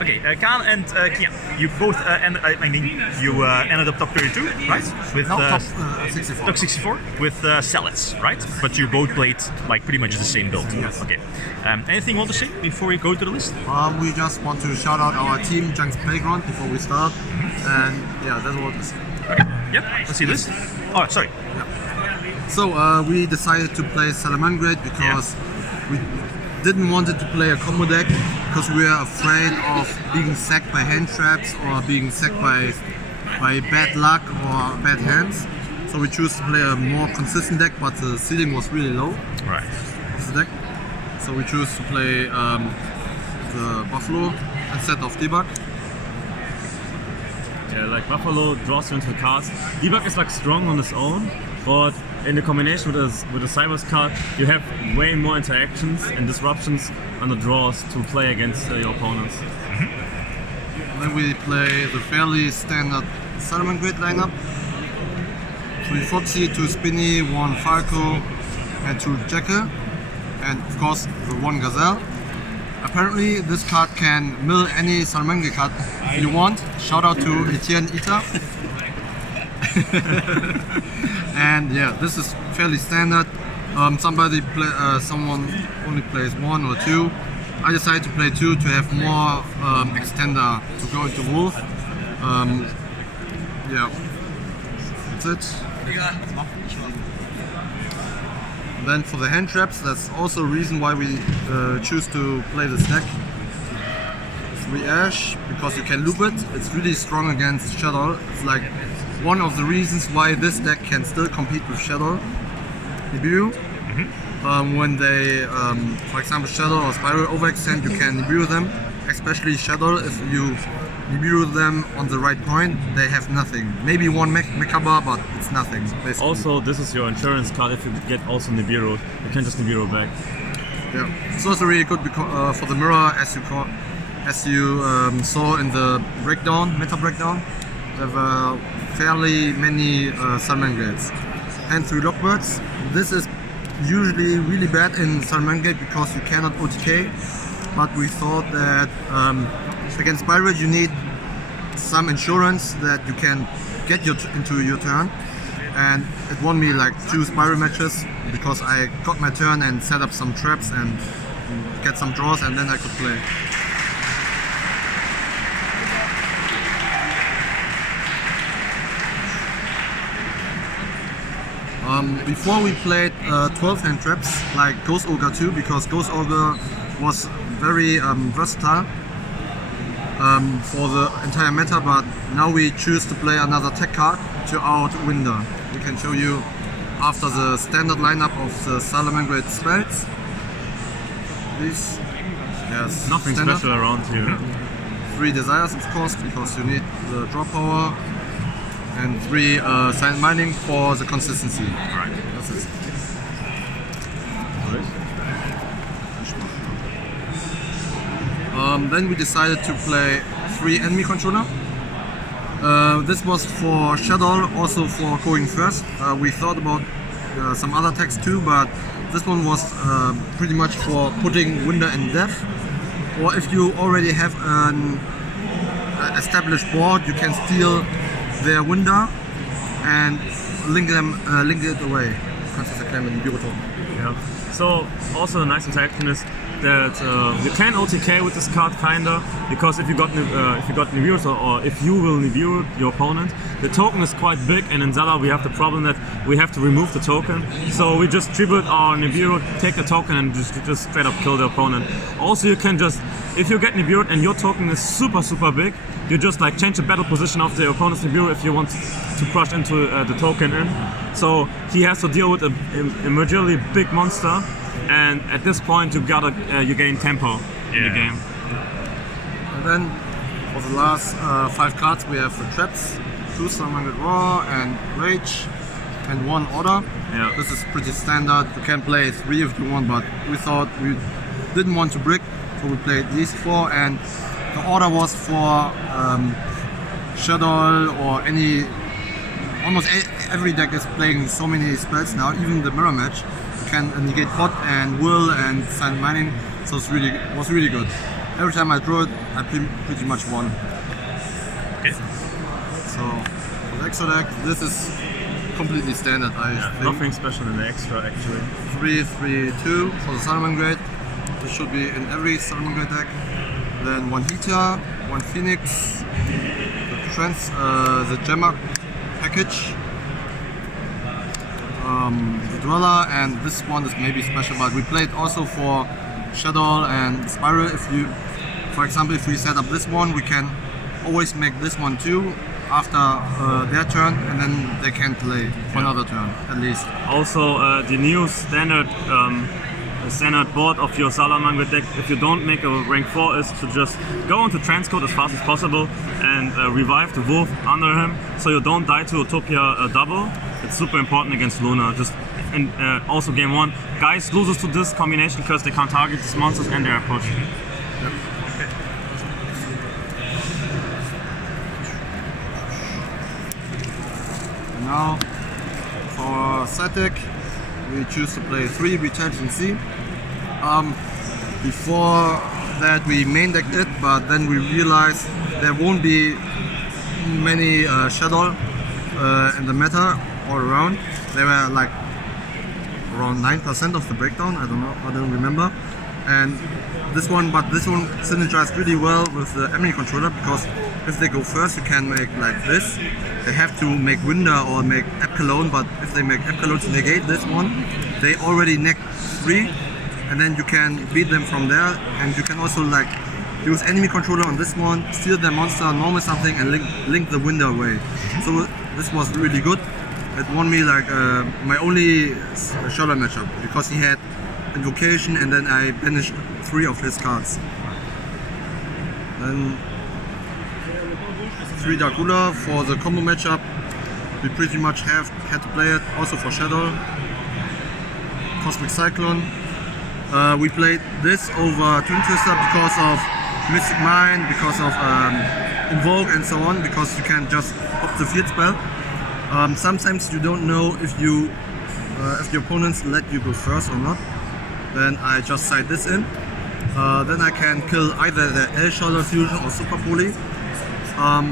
Okay, Khang and Kian, you both ended up top 32, right? With top 64. top 64 with salads, right? But you both played like pretty much the same build. Yes. Okay. Anything you want to say before we go to the list? We just want to shout out our team, Junk's Playground, before we start. And yeah, that's what it is. Okay. Yep. Let's see this. Oh, sorry. Yeah. So we decided to play Salamangreat because we didn't want to play a combo deck because we were afraid of being sacked by hand traps or being sacked by bad luck or bad hands. So we chose to play a more consistent deck, but the ceiling was really low. Right. This deck. So we chose to play the Buffalo instead of debug. Yeah, like Buffalo draws you into the cards. Debug is like strong on its own, but in the combination with the Cybers card, you have way more interactions and disruptions on the draws to play against your opponents. And then we play the fairly standard Salamangreat lineup. 3 Foxy, 2 Spinny, 1 Falco, and 2 Jackal, and of course the 1 Gazelle. Apparently this card can mill any Salamangreat card you want. Shout out to Etienne Ita. And yeah, this is fairly standard. Someone only plays 1 or 2. I decided to play 2 to have more extender to go into Wolf. Yeah, that's it. And then for the hand traps, that's also a reason why we choose to play this deck. 3 Ash, because you can loop it. It's really strong against Shadow. It's like one of the reasons why this deck can still compete with Shadow. Nibiru. When they, for example, Shadow or Spiral overextend, you can Nibiru them. Especially Shadow, if you Nibiru them on the right point, they have nothing. Maybe 1 Mecha Bar, but it's nothing, basically. Also, this is your insurance card. If you get also Nibiru, you can just Nibiru back. Yeah, it's also really good because, for the mirror, as you saw in the breakdown, meta breakdown. We have fairly many Salamangreats. And 3 Lockbirds. This is usually really bad in Salamangreat because you cannot OTK, but we thought that against Pirate you need some insurance that you can get into your turn, and it won me like 2 Spiral matches because I got my turn and set up some traps and get some draws, and then I could play. Before we played 12 hand traps like Ghost Ogre 2 because Ghost Ogre was very versatile for the entire meta, but now we choose to play another tech card to outwin her. We can show you after the standard lineup of the Salamangreat spells. These, yes, nothing standard. special around here. 3 Desires, of course, because you need the draw power, and 3 Silent Mining for the consistency. Right. That's it. Then we decided to play 3 enemy controller. This was for Shadow, also for going first. We thought about some other decks too, but this one was pretty much for putting Winder in death. Or if you already have an established board, you can steal their Winder and link it away. Yeah. So also the nice interaction is that you can OTK with this card kinda, because if you got Nibiru or if you will Nibiru your opponent, the token is quite big, and in Zala we have the problem that we have to remove the token. So we just tribute our Nibiru, take the token, and just straight up kill the opponent. Also you can just, if you get Nibiru and your token is super big, you just like change the battle position of the opponent's Nibiru if you want to crush into the token in. So he has to deal with a majorly big monster, and at this point you gain tempo in the game. And then for the last 5 cards we have the traps, 2 Salamangreat Raw and Rage, and 1 Order. Yeah. This is pretty standard. You can play 3 if you want, but we thought we didn't want to brick, so we played these 4, and the order was for Shadow or almost every deck is playing so many spells now, even the mirror match. You can negate Pot and Will and Silent Mining, so it was really good. every time I draw it, I pretty much won. Okay. So for the extra deck, this is completely standard. I think Nothing special in the extra actually. 3-3-2 for the Salamangreat. This should be in every Salamangreat deck. Then one Hita, one Phoenix, the Gemma package, the Dweller, and this one is maybe special, but we played also for Shadow and Spiral. If you, for example, if we set up this one, we can always make this one too after their turn, and then they can play for another turn at least. Also, the new standard board of your Salamangreat deck, if you don't make a rank 4, is to just go into transcode as fast as possible and revive the wolf under him, so you don't die to Utopia double. It's super important against Luna. And also game 1, guys loses to this combination because they can't target these monsters and they are pushed. Yep. Okay. Now for side deck, we choose to play 3 Retaliation C. Before that we main decked it, but then we realized there won't be many Shadow in the meta all around. There were like around 9% of the breakdown, I don't remember. And this one synergized really well with the enemy controller, because if they go first, you can make like this. They have to make Winder or make Epcalone, but if they make Epcalone to negate this one, they already neg 3, and then you can beat them from there. And you can also like use enemy controller on this one, steal their monster, normal something, and link the Winder away. So this was really good. It won me like my only Shadow matchup, because he had Invocation and then I banished 3 of his cards. Then 3 Darkula for the combo matchup. We pretty much had to play it, also for Shadow. Cosmic Cyclone. We played this over Twin Twister because of Mystic Mine, because of Invoke and so on, because you can just pop the field spell. Sometimes you don't know if your opponents let you go first or not. Then I just side this in. Then I can kill either the L-Shoulder Fusion or Super Poly.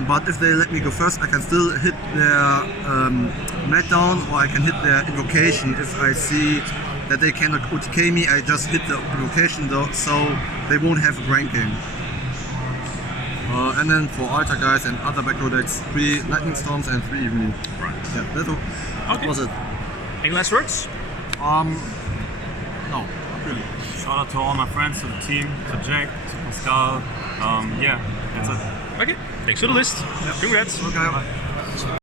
But if they let me go first, I can still hit their Meltdown, or I can hit their Invocation. If I see that they cannot OTK me, I just hit the Invocation though, so they won't have a brain game. And then for Altar guys and other back row decks, 3 Lightning Storms and 3 Evening. Right. Yeah, that was it. Any last words? No, not really. Shout out to all my friends, to the team, to Jack, to Pascal. Yeah, that's it. Okay, thanks for the list. Congrats. Okay.